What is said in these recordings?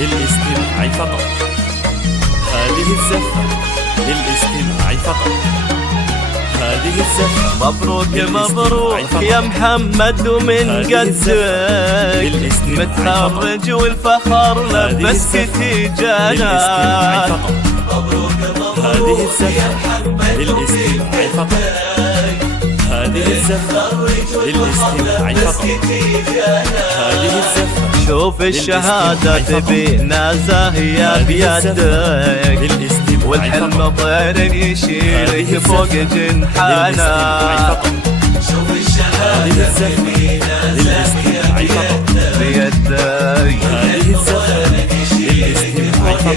للاستماع فقط. هذه الزفة للاستماع فقط. هذه الزفة مبروك مبروك يا محمد ومن قدك متخرج والفخر لبسك تيجانا. هذه الزفة للاستماع فقط. هذه الزفة للاستماع فقط. هذه الزفة شوف الشهادات بنازة هي بيدك والحلم طير يشيلك فوق جنحانا. شوف الشهادات للاستماع فقط بيدك. هذه الزفة للاستماع فقط.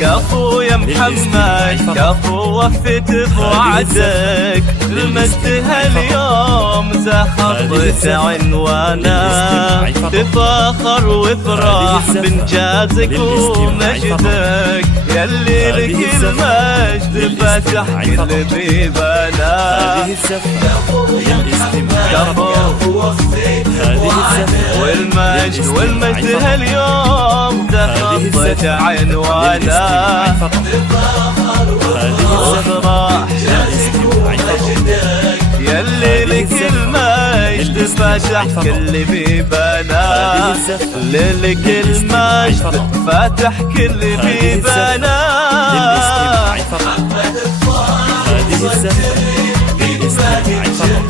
كفو يا محمد كفو وفيت بوعدك لمستها اليوم زخطت عنوانا. تفاخر وافرح بانجازك ومجدك يلي لك المجد فتح كل بيبانا. هذه الزفة للاستماع فقط. والمجد هاليوم تخطت عنوانا. وافرح يلي لك المجد فتح كل بيبانا. لك المجد فتح كل بيبانا. هذه الزفة للاستماع فقط. هذه الزفة للاستماع فقط.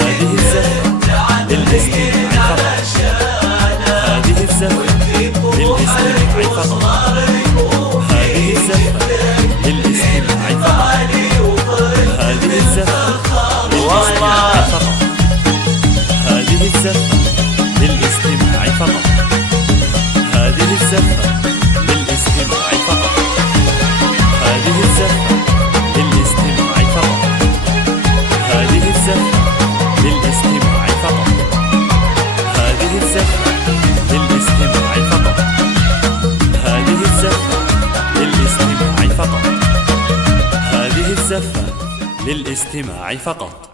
هذه الزفة للاستماع فقط. هذه الزفة للاستماع فقط. هذه الزفة للاستماع فقط. هذه الزفة للاستماع فقط. هذه الزفة للاستماع فقط. هذه الزفة للاستماع فقط. هذه الزفة للاستماع فقط. هذه الزفة للاستماع فقط. هذه الزفة للاستماع فقط. هذه الزفة للاستماع فقط.